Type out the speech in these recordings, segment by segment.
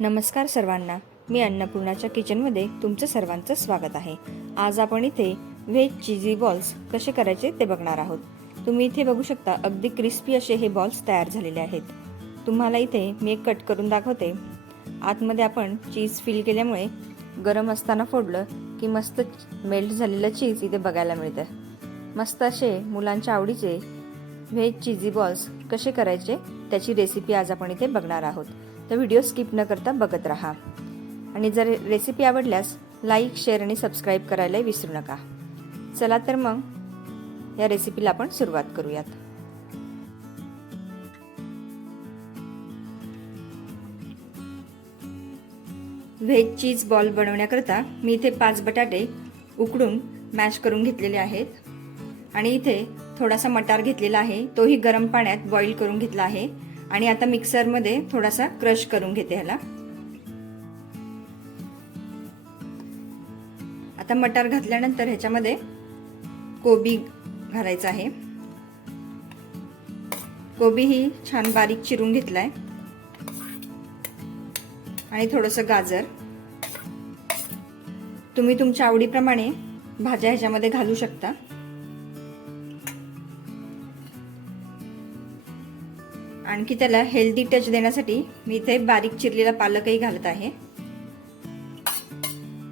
नमस्कार सर्वांना. मी अन्नपूर्णाच्या किचनमध्ये तुमचं सर्वांचं स्वागत आहे. आज आपण इथे व्हेज चिझी बॉल्स कसे करायचे ते बघणार आहोत. तुम्ही इथे बघू शकता अगदी क्रिस्पी असे हे बॉल्स तयार झालेले आहेत. तुम्हाला इथे मी एक कट करून दाखवते. आतमध्ये आपण चीज फिल केल्यामुळे गरम असताना फोडलं की मस्त मेल्ट झालेलं चीज इथे बघायला मिळतं. मस्त असे मुलांच्या आवडीचे व्हेज चिझी बॉल्स कसे करायचे त्याची रेसिपी आज आपण इथे बघणार आहोत. तर व्हिडिओ स्किप न करता बघत राहा. आणि जर रेसिपी आवडल्यास लाईक शेअर आणि सबस्क्राईब करायलाही विसरू नका. चला तर मग या रेसिपीला आपण सुरुवात करूयात. व्हेज चीज बॉल बनवण्याकरता मी इथे पाच बटाटे उकडून मॅश करून घेतलेले आहेत. आणि इथे थोडासा मटार घेतलेला आहे. तोही गरम पाण्यात बॉईल करून घेतला आहे. आणि आता मिक्सरमध्ये थोडासा क्रश करून घेते ह्याला. आता मटार घातल्यानंतर ह्याच्यामध्ये कोबी घालायचा आहे. कोबी ही छान बारीक चिरून घेतलाय. आणि थोडंसं गाजर. तुम्ही तुमच्या आवडीप्रमाणे भाज्या ह्याच्यामध्ये घालू शकता. आणखी त्याला हेल्दी टच देण्यासाठी मी इथे बारीक चिरलेला पालकही घालत आहे.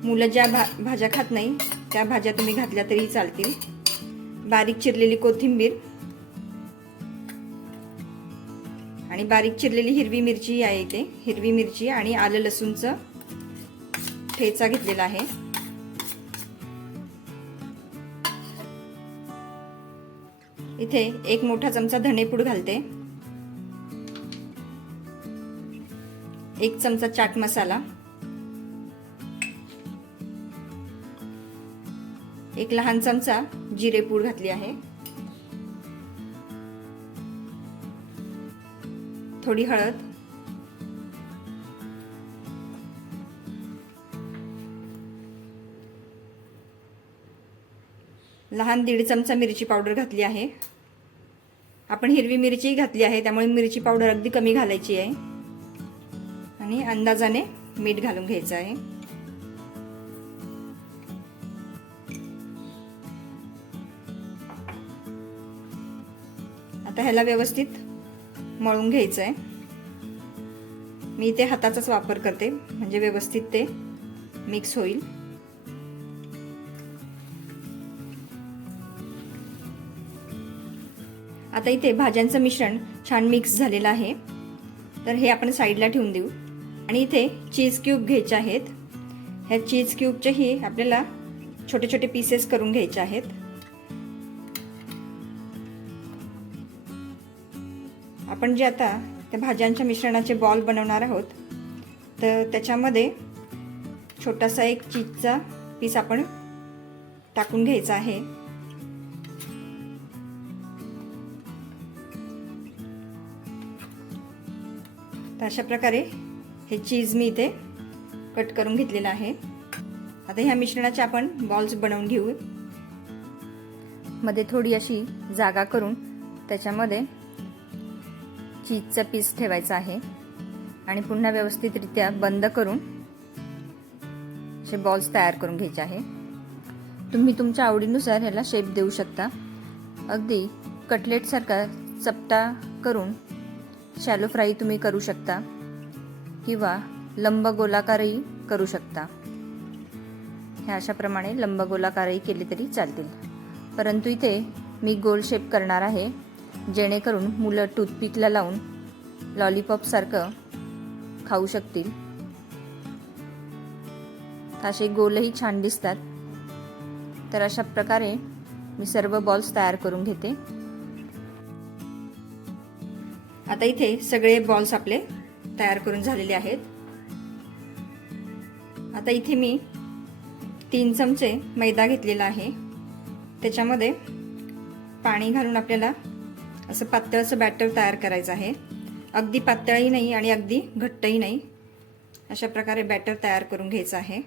मुलं ज्या भा भाज्या खात नाही त्या भाज्या तुम्ही घातल्या तरी चालतील. बारीक चिरलेली कोथिंबीर आणि बारीक चिरलेली हिरवी मिरची आहे इथे. हिरवी मिरची आणि आलं लसूणचं ठेचा घेतलेला आहे. इथे एक मोठा चमचा धनेपूड घालते. एक चमचा चाट मसाला. एक लहान चमचा जिरेपूड घातली आहे. थोडी हळद. लहान दीड चमचा मिरची पावडर घातली आहे. आपण हिरवी मिरची घातली आहे त्यामुळे मिरची पावडर अगदी कमी घालायची आहे. आणि अंदाजाने मीठ घालून घ्यायचं आहे. आता ह्याला व्यवस्थित मळून घ्यायचं आहे मी इथे हाताचाच वापर करते म्हणजे व्यवस्थित ते मिक्स होईल. आता इथे भाज्यांचं मिश्रण छान मिक्स झालेलं आहे. तर हे आपण साईडला ठेवून देऊ. आणि इथे चीज क्यूब घ्यायचे आहेत. ह्या चीज क्यूबचेही आपल्याला छोटे छोटे पीसेस करून घ्यायचे आहेत. आपण जे आता त्या भाज्यांच्या मिश्रणाचे बॉल बनवणार आहोत तर त्याच्यामध्ये छोटासा एक चीजचा पीस आपण टाकून घ्यायचा आहे. तर अशा प्रकारे हे चीज मी इथे कट करून घेतलेलं आहे. आता ह्या मिश्रणाचे आपण बॉल्स बनवून घेऊ. मध्ये थोडी अशी जागा करून त्याच्यामध्ये चीजचा पीस ठेवायचा आहे. आणि पुन्हा व्यवस्थितरित्या बंद करून असे बॉल्स तयार करून घ्यायचे आहे. तुम्ही तुमच्या आवडीनुसार ह्याला शेप देऊ शकता. अगदी कटलेटसारखा चपटा करून शॅलो फ्राई तुम्ही करू शकता. किंवा लंब गोलाकारही करू शकता. ह्या अशाप्रमाणे लंब गोलाकारही केले तरी चालतील. परंतु इथे मी गोल शेप करणार आहे जेणेकरून मुलं टूथपिकला लावून लॉलीपॉपसारखं खाऊ शकतील. असे गोलही छान दिसतात. तर अशा प्रकारे मी सर्व बॉल्स तयार करून घेते. आता इथे सगळे बॉल्स आपले तयार करून झालेले आहेत. आता इथे मी तीन चमचे मैदा घेतलेला आहे. त्याच्यामध्ये पाणी घालून आपल्याला असं पातळचं बॅटर तयार करायचं आहे. अगदी पातळही नाही आणि अगदी घट्टही नाही. अशा प्रकारे बॅटर तयार करून घ्यायचं आहे.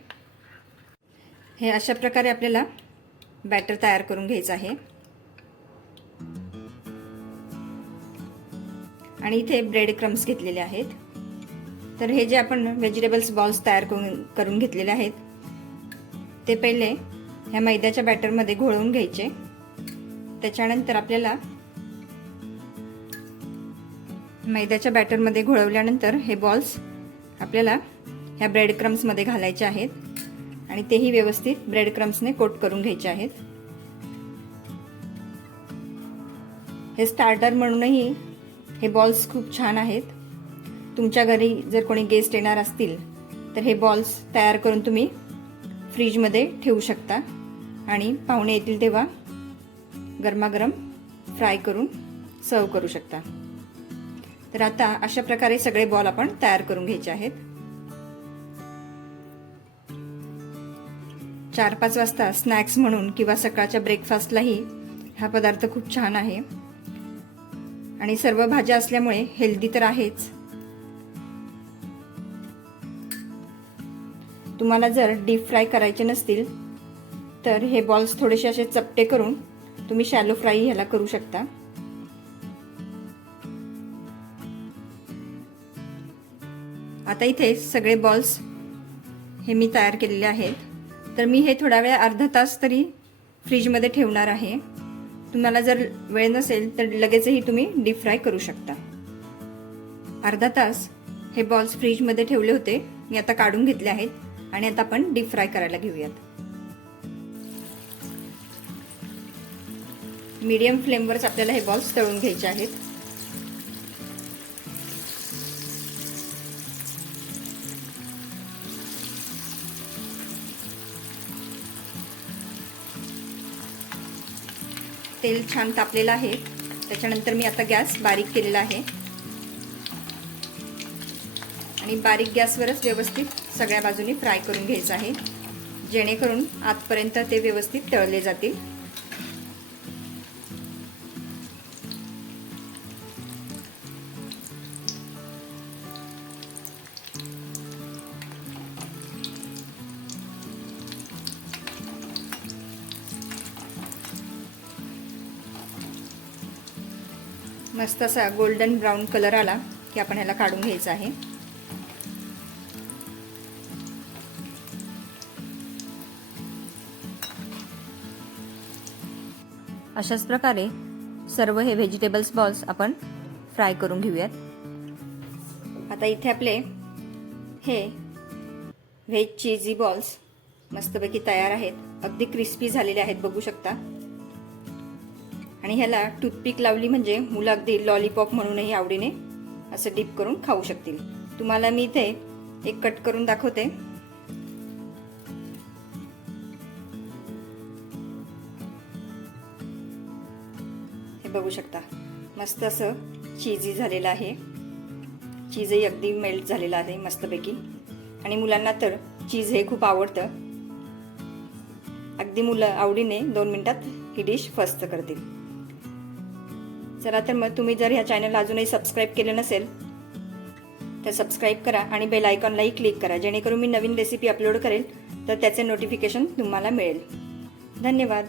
हे अशा प्रकारे आपल्याला बॅटर तयार करून घ्यायचं आहे. आणि इथे ब्रेड क्रम्स घेतलेले आहेत. तर हे जे आपण व्हेजिटेबल्स बॉल्स तयार करून करून घेतलेले आहेत ते पहिले ह्या मैद्याच्या बॅटरमध्ये घोळवून घ्यायचे. त्याच्यानंतर आपल्याला मैद्याच्या बॅटरमध्ये घोळवल्यानंतर हे बॉल्स आपल्याला ह्या ब्रेड क्रम्समध्ये घालायचे आहेत आणि तेही व्यवस्थित ब्रेड क्रम्सने कोट करून घ्यायचे आहेत. हे स्टार्टर म्हणूनही हे बॉल्स खूप छान आहेत. तुमच्या घरी जर कोणी गेस्ट येणार असतील तर हे बॉल्स तयार करून तुम्ही फ्रीजमध्ये ठेवू शकता. आणि पाहुणे येतील तेव्हा गरमागरम फ्राय करून सर्व करू शकता. तर आता अशा प्रकारे सगळे बॉल आपण तयार करून घ्यायचे आहेत. चार पाच वाजता स्नॅक्स म्हणून किंवा सकाळच्या ब्रेकफास्टलाही हा पदार्थ खूप छान आहे. आणि सर्व भाज्या असल्यामुळे हेल्दी तर आहेच. तुम्हाला जर डीप फ्राय करायचे नसतील तर हे बॉल्स थोडेसे असे चपटे करून तुम्ही शॅलो फ्राय ह्याला करू शकता. आता इथे सगळे बॉल्स हे मी तयार केलेले आहेत. तर मी हे थोडा वेळ अर्धा तास तरी फ्रीजमध्ये ठेवणार आहे. तुम्हाला जर वेळ नसेल तर लगेचही तुम्ही डीप फ्राय करू शकता. अर्धा तास हे बॉल्स फ्रीजमध्ये ठेवले होते. मी आता काढून घेतले आहेत. आणि आता आपण डीप फ्राय करायला घेऊयात. मीडियम फ्लेमवरच आपल्याला हे बॉल्स तळून घ्यायचे आहेत. तेल छान तापलेलं आहे. त्याच्यानंतर मी आता गॅस बारीक केलेला आहे. आणि बारीक गॅसवरच व्यवस्थित सगळ्या बाजूनी फ्राय करून घ्यायचं आहे. जेणेकरून आतपर्यंत ते व्यवस्थित तळले जातील. मस्त असा गोल्डन ब्राऊन कलर आला की आपण ह्याला काढून घ्यायचा आहे. अशाच प्रकारे सर्व हे व्हेजिटेबल्स बॉल्स आपण फ्राय करून घेऊयात. आता इथे आपले हे व्हेज चीजी बॉल्स मस्तपैकी तयार आहेत. अगदी क्रिस्पी झालेले आहेत बघू शकता. आणि ह्याला टूथपिक लावली म्हणजे मुलं अगदी लॉलीपॉप म्हणूनही आवडीने असं डिप करून खाऊ शकतील. तुम्हाला मी इथे एक कट करून दाखवते. बघू शकता. मस्त असं चीजी झालेलं आहे. चीजही अगदी मेल्ट झालेलं आहे मस्तपैकी. आणि मुलांना तर चीज हे खूप आवडतं. अगदी मुलं आवडीने दोन मिनिटात ही डिश फस्त करतील. चला तर मग तुम्ही जर ह्या चॅनलला अजूनही सबस्क्राईब केलं नसेल तर सबस्क्राईब करा आणि बेल आयकॉनलाही क्लिक करा. जेणेकरून मी नवीन रेसिपी अपलोड करेल तर त्याचे नोटिफिकेशन तुम्हाला मिळेल. धन्यवाद.